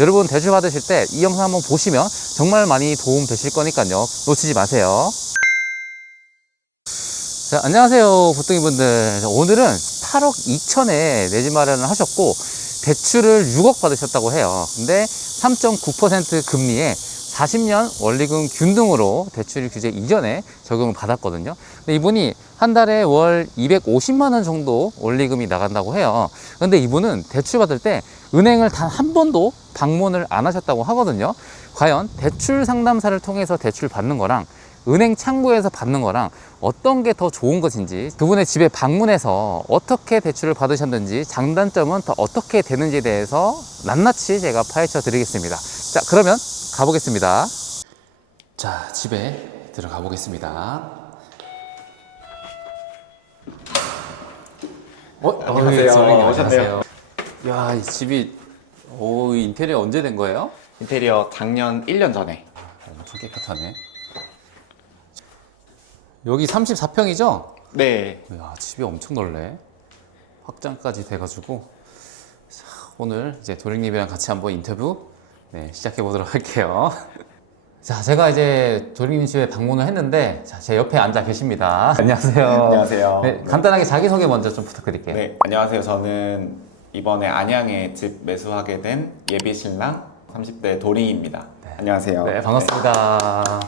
여러분 대출 받으실 때 이 영상 한번 보시면 정말 많이 도움 되실 거니까요. 놓치지 마세요. 자, 안녕하세요 부뚱이 분들. 오늘은 8억 2천에 내 집 마련을 하셨고 대출을 6억 받으셨다고 해요. 근데 3.9% 금리에 40년 원리금 균등으로 대출 규제 이전에 적용을 받았거든요. 근데 이분이 한 달에 월 250만 원 정도 원리금이 나간다고 해요. 근데 이분은 대출 받을 때 은행을 단 한 번도 방문을 안 하셨다고 하거든요. 과연 대출 상담사를 통해서 대출 받는 거랑 은행 창구에서 받는 거랑 어떤 게 더 좋은 것인지, 그분의 집에 방문해서 어떻게 대출을 받으셨는지, 장단점은 더 어떻게 되는지에 대해서 낱낱이 제가 파헤쳐 드리겠습니다. 자, 그러면 가보겠습니다. 자, 집에 들어가 보겠습니다. 안녕하세요. 선생님, 오셨네요. 야, 이 집이, 이 인테리어 언제 된 거예요? 인테리어 작년 1년 전에. 엄청 깨끗하네. 여기 34평이죠? 네. 이야, 집이 엄청 넓네. 확장까지 돼가지고. 자, 오늘 이제 도령님이랑 같이 한번 인터뷰 시작해 보도록 할게요. 자, 제가 이제 도령님 집에 방문을 했는데, 자, 제 옆에 앉아 계십니다. 안녕하세요. 안녕하세요. 네, 간단하게 자기소개 먼저 좀 부탁드릴게요. 네, 안녕하세요. 저는 이번에 안양에 집 매수하게 된 예비 신랑 30대 도리입니다. 안녕하세요. 네, 반갑습니다.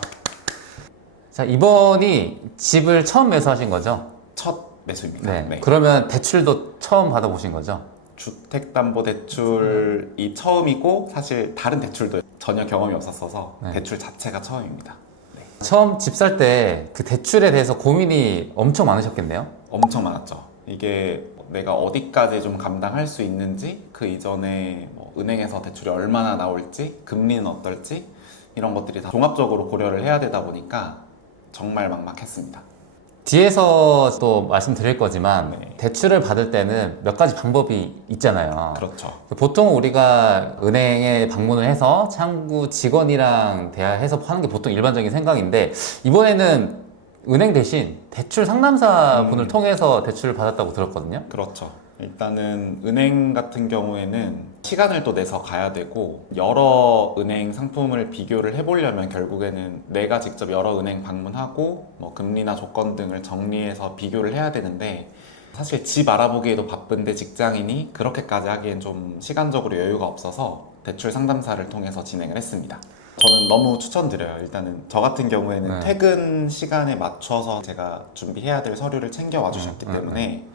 자, 이번이 집을 처음 매수하신 거죠? 첫 매수입니다. 네. 네. 그러면 대출도 처음 받아보신 거죠? 주택담보대출이 처음이고 사실 다른 대출도 전혀 경험이 없었어서 네. 대출 자체가 처음입니다. 네. 처음 집 살 때 그 대출에 대해서 고민이 엄청 많으셨겠네요? 엄청 많았죠. 이게 내가 어디까지 좀 감당할 수 있는지, 그 이전에 뭐 은행에서 대출이 얼마나 나올지, 금리는 어떨지 이런 것들이 다 종합적으로 고려를 해야 되다 보니까 정말 막막했습니다. 뒤에서 또 말씀드릴 거지만 네. 대출을 받을 때는 몇 가지 방법이 있잖아요. 그렇죠. 보통 우리가 은행에 방문을 해서 창구 직원이랑 대화해서 하는 게 보통 일반적인 생각인데, 이번에는 은행 대신 대출 상담사 분을 통해서 대출을 받았다고 들었거든요. 그렇죠. 일단은 은행 같은 경우에는 시간을 또 내서 가야 되고, 여러 은행 상품을 비교를 해보려면 결국에는 내가 직접 여러 은행 방문하고 뭐 금리나 조건 등을 정리해서 비교를 해야 되는데, 사실 집 알아보기에도 바쁜데 직장인이 그렇게까지 하기엔 좀 시간적으로 여유가 없어서 대출 상담사를 통해서 진행을 했습니다. 저는 너무 추천드려요. 일단은 저 같은 경우에는 네. 퇴근 시간에 맞춰서 제가 준비해야 될 서류를 챙겨와 주셨기 때문에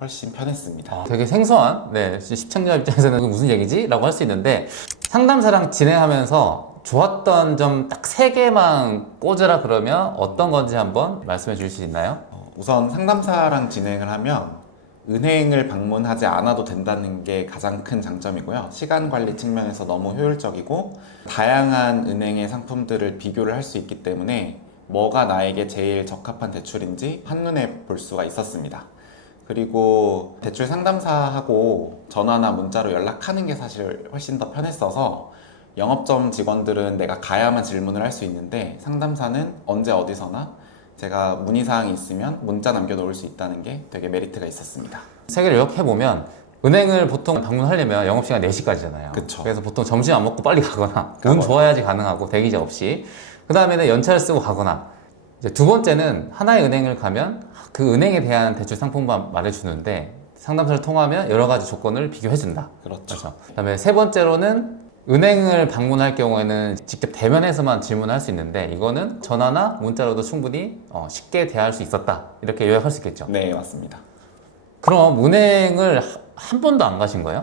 훨씬 편했습니다. 되게 생소한, 시청자 입장에서는 이게 무슨 얘기지? 라고 할 수 있는데, 상담사랑 진행하면서 좋았던 점 딱 3개만 꽂으라 그러면 어떤 건지 한번 말씀해 주실 수 있나요? 우선 상담사랑 진행을 하면 은행을 방문하지 않아도 된다는 게 가장 큰 장점이고요. 시간 관리 측면에서 너무 효율적이고, 다양한 은행의 상품들을 비교를 할 수 있기 때문에 뭐가 나에게 제일 적합한 대출인지 한눈에 볼 수가 있었습니다. 그리고 대출 상담사하고 전화나 문자로 연락하는 게 사실 훨씬 더 편했어서, 영업점 직원들은 내가 가야만 질문을 할 수 있는데 상담사는 언제 어디서나 제가 문의사항이 있으면 문자 남겨놓을 수 있다는 게 되게 메리트가 있었습니다. 3개를 요약해보면, 은행을 보통 방문하려면 영업시간 4시까지잖아요. 그쵸. 그래서 보통 점심 안 먹고 빨리 가거나, 운 좋아야지 가능하고, 대기자 없이. 그 다음에는 연차를 쓰고 가거나, 이제 두 번째는 하나의 은행을 가면 그 은행에 대한 대출 상품만 말해주는데, 상담사를 통하면 여러 가지 조건을 비교해준다. 그렇죠. 그 다음에 세 번째로는 은행을 방문할 경우에는 직접 대면해서만 질문할 수 있는데, 이거는 전화나 문자로도 충분히 쉽게 대화할 수 있었다. 이렇게 요약할 수 있겠죠. 네, 맞습니다. 그럼 은행을 한 번도 안 가신 거예요?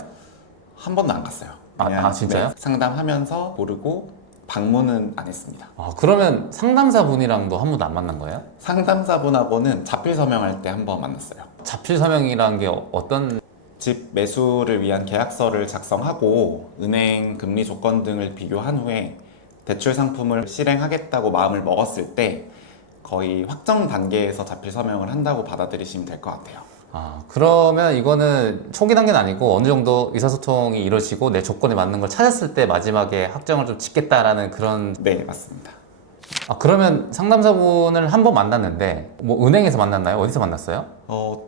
한 번도 안 갔어요. 아, 진짜요? 상담하면서 고르고 방문은 안 했습니다. 그러면 상담사 분이랑도 한 번도 안 만난 거예요? 상담사분하고는 자필 서명할 때 한 번 만났어요. 자필 서명이란 게 어떤? 집 매수를 위한 계약서를 작성하고 은행 금리 조건 등을 비교한 후에 대출 상품을 실행하겠다고 마음을 먹었을 때 거의 확정 단계에서 자필 서명을 한다고 받아들이시면 될 것 같아요. 그러면 이거는 초기 단계는 아니고 어느 정도 의사소통이 이루어지고 내 조건에 맞는 걸 찾았을 때 마지막에 확정을 좀 짓겠다라는 그런. 네, 맞습니다. 그러면 상담사분을 한 번 만났는데 뭐 은행에서 만났나요? 어디서 만났어요?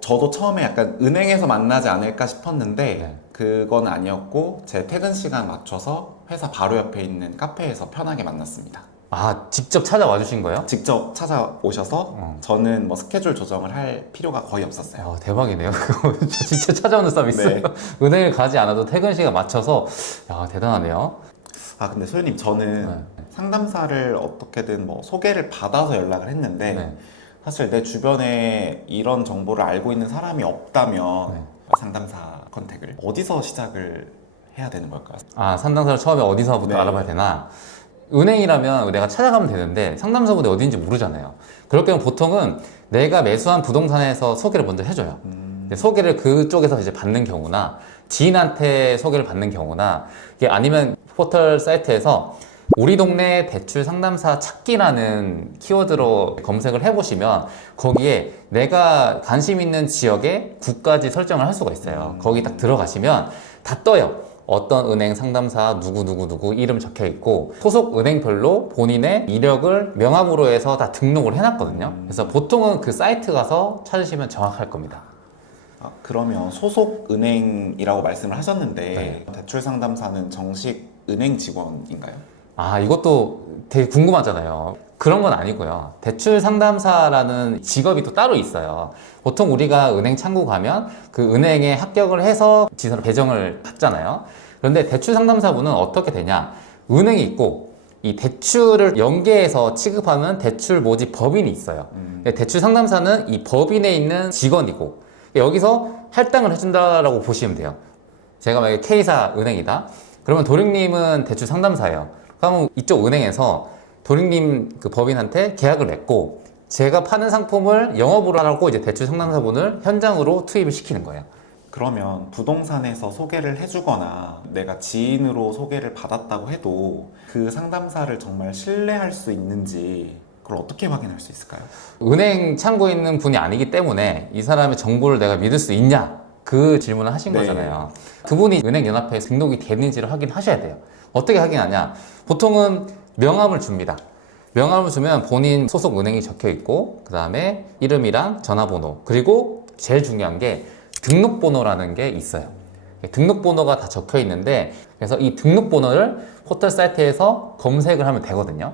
저도 처음에 약간 은행에서 만나지 않을까 싶었는데 네. 그건 아니었고, 제 퇴근 시간 맞춰서 회사 바로 옆에 있는 카페에서 편하게 만났습니다. 아, 직접 찾아와 주신 거예요? 직접 찾아오셔서 저는 뭐 스케줄 조정을 할 필요가 거의 없었어요. 대박이네요. 그거 진짜 찾아오는 서비스. 네. 은행을 가지 않아도 퇴근 시간 맞춰서, 야, 대단하네요. 아 근데 소연님 저는 네. 상담사를 어떻게든 뭐 소개를 받아서 연락을 했는데 네. 사실 내 주변에 이런 정보를 알고 있는 사람이 없다면 네. 상담사 컨택을 어디서 시작을 해야 되는 걸까요? 아, 상담사를 처음에 어디서부터 네. 알아봐야 되나? 은행이라면 내가 찾아가면 되는데 상담사분이 어디인지 모르잖아요. 그럴 경우 보통은 내가 매수한 부동산에서 소개를 먼저 해줘요. 근데 소개를 그쪽에서 이제 받는 경우나 지인한테 소개를 받는 경우나 이게 아니면 포털 사이트에서 우리 동네 대출 상담사 찾기라는 키워드로 검색을 해보시면 거기에 내가 관심 있는 지역에 국까지 설정을 할 수가 있어요. 거기 딱 들어가시면 다 떠요. 어떤 은행 상담사 누구 이름 적혀 있고 소속 은행별로 본인의 이력을 명함으로 해서 다 등록을 해놨거든요. 그래서 보통은 그 사이트 가서 찾으시면 정확할 겁니다. 아, 그러면 소속 은행이라고 말씀을 하셨는데 네. 대출 상담사는 정식 은행 직원인가요? 아, 이것도 되게 궁금하잖아요. 그런 건 아니고요. 대출 상담사라는 직업이 또 따로 있어요. 보통 우리가 은행 창구 가면 그 은행에 합격을 해서 지사로 배정을 받잖아요. 그런데 대출 상담사분은 어떻게 되냐? 은행이 있고 이 대출을 연계해서 취급하는 대출 모집 법인이 있어요. 대출 상담사는 이 법인에 있는 직원이고 여기서 할당을 해준다라고 보시면 돼요. 제가 만약에 K사 은행이다. 그러면 도령님은 대출 상담사예요. 그러면 이쪽 은행에서 도령님 그 법인한테 계약을 맺고 제가 파는 상품을 영업으로 하라고 이제 대출 상담사분을 현장으로 투입을 시키는 거예요. 그러면 부동산에서 소개를 해주거나 내가 지인으로 소개를 받았다고 해도 그 상담사를 정말 신뢰할 수 있는지 그걸 어떻게 확인할 수 있을까요? 은행 창구에 있는 분이 아니기 때문에 이 사람의 정보를 내가 믿을 수 있냐? 그 질문을 하신 네. 거잖아요. 그분이 은행연합회에 등록이 되는지를 확인하셔야 돼요. 어떻게 확인하냐? 보통은 명함을 줍니다. 명함을 주면 본인 소속 은행이 적혀 있고 그 다음에 이름이랑 전화번호 그리고 제일 중요한 게 등록번호라는 게 있어요. 등록번호가 다 적혀 있는데 그래서 이 등록번호를 포털 사이트에서 검색을 하면 되거든요.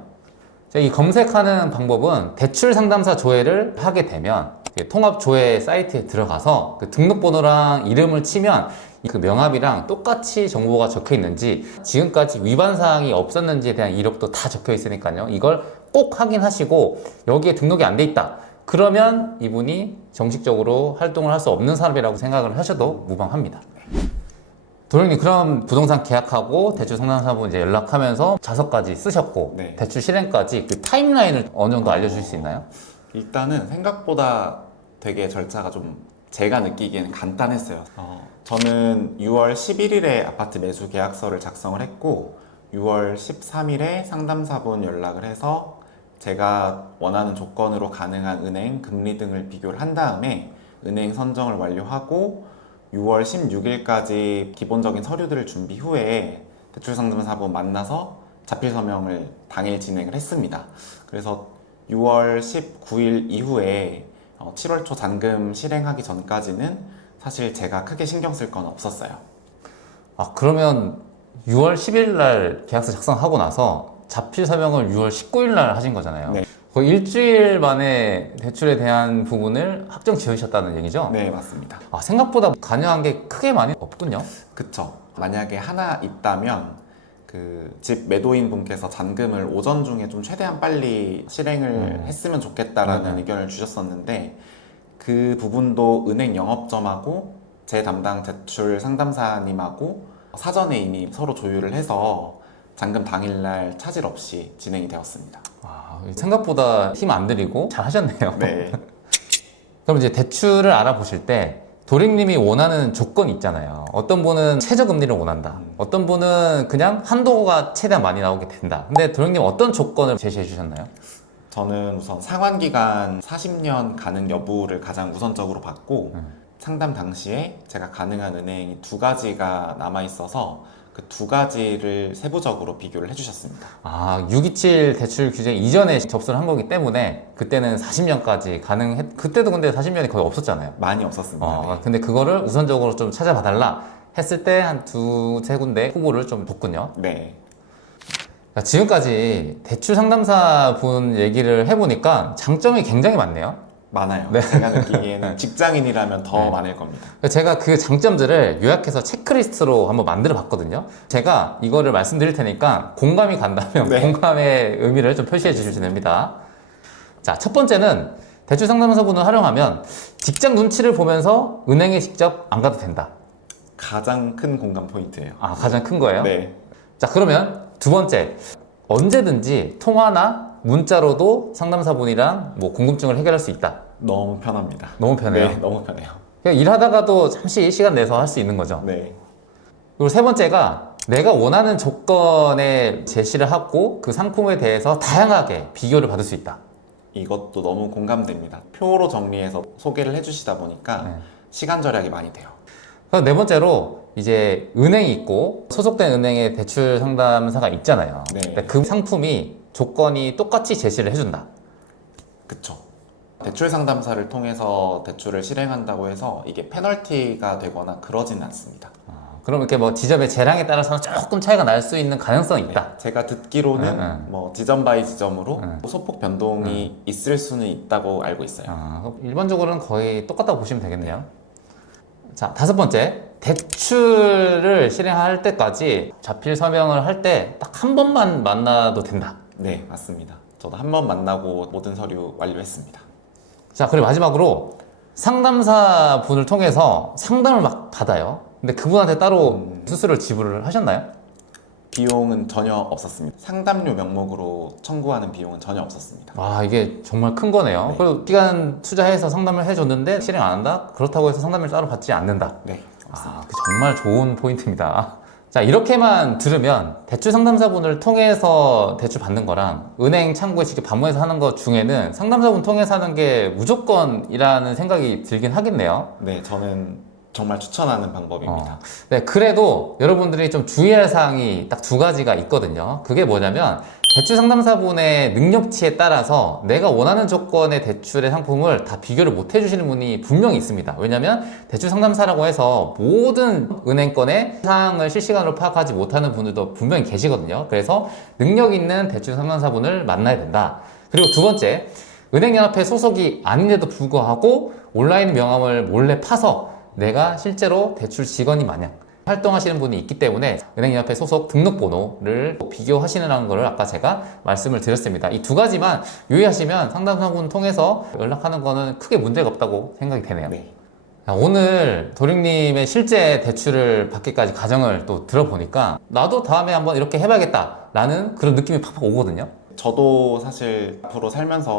이 검색하는 방법은 대출 상담사 조회를 하게 되면 통합 조회 사이트에 들어가서 그 등록번호랑 이름을 치면 그 명함이랑 똑같이 정보가 적혀 있는지 지금까지 위반 사항이 없었는지에 대한 이력도 다 적혀 있으니까요. 이걸 꼭 확인하시고 여기에 등록이 안 돼 있다. 그러면 이분이 정식적으로 활동을 할 수 없는 사람이라고 생각을 하셔도 무방합니다. 도령님, 그럼 부동산 계약하고 대출 상담사분 이제 연락하면서 자서까지 쓰셨고 네. 대출 실행까지 그 타임라인을 어느 정도 알려주실 수 있나요? 일단은 생각보다 되게 절차가 좀 제가 느끼기에는 간단했어요. 저는 6월 11일에 아파트 매수 계약서를 작성을 했고 6월 13일에 상담사분 연락을 해서 제가 원하는 조건으로 가능한 은행, 금리 등을 비교를 한 다음에 은행 선정을 완료하고 6월 16일까지 기본적인 서류들을 준비 후에 대출 상담사분 만나서 자필 서명을 당일 진행을 했습니다. 그래서 6월 19일 이후에 7월 초 잔금 실행하기 전까지는 사실 제가 크게 신경 쓸 건 없었어요. 아, 그러면 6월 10일 날 계약서 작성하고 나서 자필 서명을 6월 19일 날 하신 거잖아요. 네. 거의 일주일 만에 대출에 대한 부분을 확정 지으셨다는 얘기죠? 네, 맞습니다. 아, 생각보다 관여한 게 크게 많이 없군요. 그쵸. 만약에 하나 있다면 그 집 매도인 분께서 잔금을 오전 중에 좀 최대한 빨리 실행을 했으면 좋겠다라는 의견을 주셨었는데 그 부분도 은행 영업점하고 제 담당 대출 상담사님하고 사전에 이미 서로 조율을 해서 잔금 당일날 차질 없이 진행이 되었습니다. 아, 생각보다 힘 안 들이고 잘 하셨네요. 네. 그럼 이제 대출을 알아보실 때 도령님이 원하는 조건이 있잖아요. 어떤 분은 최저금리를 원한다. 어떤 분은 그냥 한도가 최대한 많이 나오게 된다. 근데 도령님 어떤 조건을 제시해 주셨나요? 저는 우선 상환기간 40년 가능 여부를 가장 우선적으로 봤고 상담 당시에 제가 가능한 은행이 두 가지가 남아 있어서 그 두 가지를 세부적으로 비교를 해주셨습니다. 아, 627 대출 규제 이전에 접수를 한 거기 때문에 그때는 40년까지 가능했, 그때도 근데 40년이 거의 없었잖아요. 많이 없었습니다. 네. 근데 그거를 우선적으로 좀 찾아봐달라 했을 때 한 두세 군데 후보를 좀 뒀군요. 네. 지금까지 대출 상담사 분 얘기를 해보니까 장점이 굉장히 많네요. 많아요. 네. 제가 느끼기에는 직장인이라면 더 네. 많을 겁니다. 제가 그 장점들을 요약해서 체크리스트로 한번 만들어 봤거든요. 제가 이거를 말씀드릴 테니까 공감이 간다면 네. 공감의 의미를 좀 표시해 주시면 됩니다. 자, 첫 번째는 대출 상담사분을 활용하면 직장 눈치를 보면서 은행에 직접 안 가도 된다. 가장 큰 공감 포인트예요. 아, 가장 큰 거예요? 네. 자, 그러면 두 번째. 언제든지 통화나 문자로도 상담사분이랑 뭐 궁금증을 해결할 수 있다. 너무 편합니다. 너무 편해요. 네, 너무 편해요. 그냥 일하다가도 잠시 시간 내서 할 수 있는 거죠. 네. 그리고 세 번째가 내가 원하는 조건에 제시를 하고 그 상품에 대해서 다양하게 비교를 받을 수 있다. 이것도 너무 공감됩니다. 표로 정리해서 소개를 해주시다 보니까 네. 시간 절약이 많이 돼요. 그래서 네 번째로 이제 은행이 있고 소속된 은행의 대출 상담사가 있잖아요. 네. 근데 그 상품이 조건이 똑같이 제시를 해준다. 그쵸. 대출 상담사를 통해서 대출을 실행한다고 해서 이게 페널티가 되거나 그러지는 않습니다. 그럼 이렇게 뭐 지점의 재량에 따라서는 조금 차이가 날 수 있는 가능성이 있다. 네, 제가 듣기로는 네. 뭐 지점 바이 지점으로 네. 소폭 변동이 있을 수는 있다고 알고 있어요. 그럼 일반적으로는 거의 똑같다고 보시면 되겠네요. 자, 다섯 번째. 대출을 실행할 때까지 자필 서명을 할 때 딱 한 번만 만나도 된다. 네, 맞습니다. 저도 한 번 만나고 모든 서류 완료했습니다. 자, 그리고 마지막으로 상담사 분을 통해서 상담을 막 받아요. 근데 그분한테 따로 수수료를 지불을 하셨나요? 비용은 전혀 없었습니다. 상담료 명목으로 청구하는 비용은 전혀 없었습니다. 와, 이게 정말 큰 거네요. 네. 그리고 시간 투자해서 상담을 해줬는데 실행 안 한다? 그렇다고 해서 상담을 따로 받지 않는다. 네, 맞습니다. 그 정말 좋은 포인트입니다. 자, 이렇게만 들으면 대출 상담사분을 통해서 대출 받는 거랑 은행 창구에 직접 방문해서 하는 것 중에는 상담사분 통해서 하는 게 무조건이라는 생각이 들긴 하겠네요. 네, 저는 정말 추천하는 방법입니다. 네, 그래도 여러분들이 좀 주의할 사항이 딱 두 가지가 있거든요. 그게 뭐냐면 대출 상담사분의 능력치에 따라서 내가 원하는 조건의 대출의 상품을 다 비교를 못 해주시는 분이 분명히 있습니다. 왜냐면 대출 상담사라고 해서 모든 은행권의 사항을 실시간으로 파악하지 못하는 분들도 분명히 계시거든요. 그래서 능력 있는 대출 상담사분을 만나야 된다. 그리고 두 번째, 은행연합회 소속이 아닌데도 불구하고 온라인 명함을 몰래 파서 내가 실제로 대출 직원이 마냥 활동하시는 분이 있기 때문에 은행연합회 소속 등록번호를 비교하시는 거를 아까 제가 말씀을 드렸습니다. 이 두 가지만 유의하시면 상담사분 통해서 연락하는 거는 크게 문제가 없다고 생각이 되네요. 네. 오늘 도령님의 실제 대출을 받기까지 과정을 또 들어보니까 나도 다음에 한번 이렇게 해봐야겠다라는 그런 느낌이 팍팍 오거든요. 저도 사실 앞으로 살면서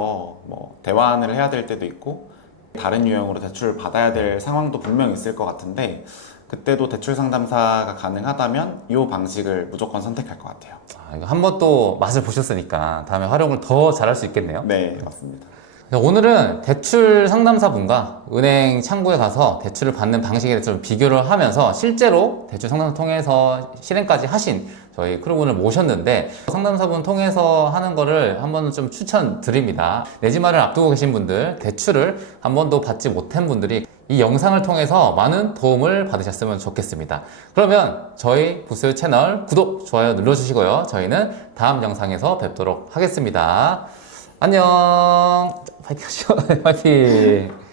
뭐 대환을 해야 될 때도 있고 다른 유형으로 대출을 받아야 될 상황도 분명 있을 것 같은데 그때도 대출 상담사가 가능하다면 이 방식을 무조건 선택할 것 같아요. 이거 한번 또 맛을 보셨으니까 다음에 활용을 더 잘할 수 있겠네요. 네, 맞습니다. 오늘은 대출 상담사분과 은행 창구에 가서 대출을 받는 방식에 대해서 좀 비교를 하면서 실제로 대출 상담사 통해서 실행까지 하신 저희 크루분을 모셨는데 상담사분 통해서 하는 거를 한 번은 좀 추천드립니다. 내 집 마련 앞두고 계신 분들, 대출을 한 번도 받지 못한 분들이 이 영상을 통해서 많은 도움을 받으셨으면 좋겠습니다. 그러면 저희 부스 채널 구독, 좋아요 눌러주시고요. 저희는 다음 영상에서 뵙도록 하겠습니다. 안녕. 파이팅 하시죠. 파이팅.